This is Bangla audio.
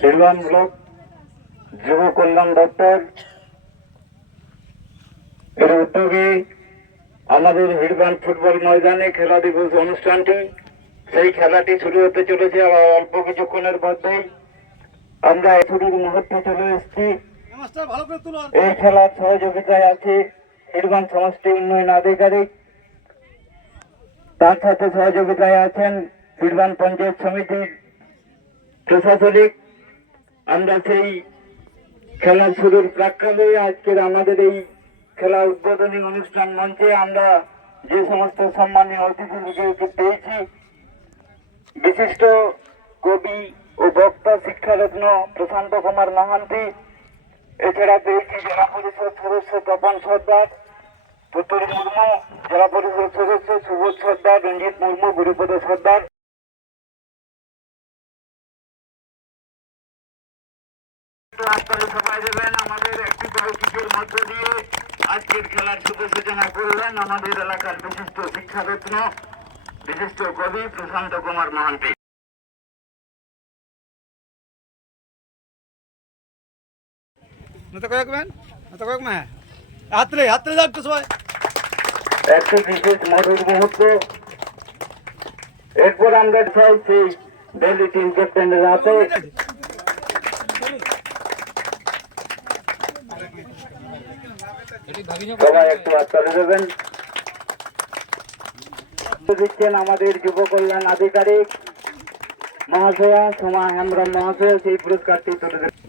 হিড়বান ব্লক যুব কল্যাণ দপ্তর এর উদ্যোগে আমাদের হিড়বান ফুটবল ময়দানে খেলা দিবস অনুষ্ঠানটি, সেই খেলাটি শুরু হতে চলেছে আবার অল্প কিছুক্ষণের মধ্যেই। আমরা শুরুর মুহূর্তে চলে এসেছি। এই খেলার সহযোগিতায় আছে হিড়বান সমষ্টি উন্নয়ন আধিকারিক, তার সাথে সহযোগিতায় আছেন হিড়বান পঞ্চায়েত সমিতির প্রশাসনিক। আমরা সেই খেলা শুরুর প্রাক্কালে আজকের আমাদের এই খেলা উদ্বোধনী অনুষ্ঠান মঞ্চে আমরা যে সমস্ত সম্মানীয় অতিথিদেরকে পেয়েছি, বিশিষ্ট কবি ও বক্তা শিক্ষারত্ন প্রশান্ত কুমার মহান্তি, এছাড়া পেয়েছি জেলা পরিষদ সদস্য তপন সর্দার, পুতুল মুর্মু, জেলা পরিষদ সদস্য সুবোধ সর্দার, রঞ্জিত মুর্মু, গুরুপদ সর্দার। সবাই দেবেন আমাদের একটি বৈঠকের মধ্য দিয়ে আজকের খেলার শুভ সূচনা করলেন আমাদের এলাকার বিশিষ্ট শিক্ষারত্ন, বিশিষ্ট কবি প্রশান্ত কুমার মহান্তি। একটি বিশেষ মধুর মুহূর্ত। এরপর আমরা চাই সেই ডেলি টিম ক্যাপ্টেনের হাতে সবাই একটু হাততালি দেবেন। দিচ্ছেন আমাদের যুব কল্যাণ আধিকারিক মহাশয়া সোমা হেমব্রম মহাশয়, সেই পুরস্কারটি তুলে দেবেন।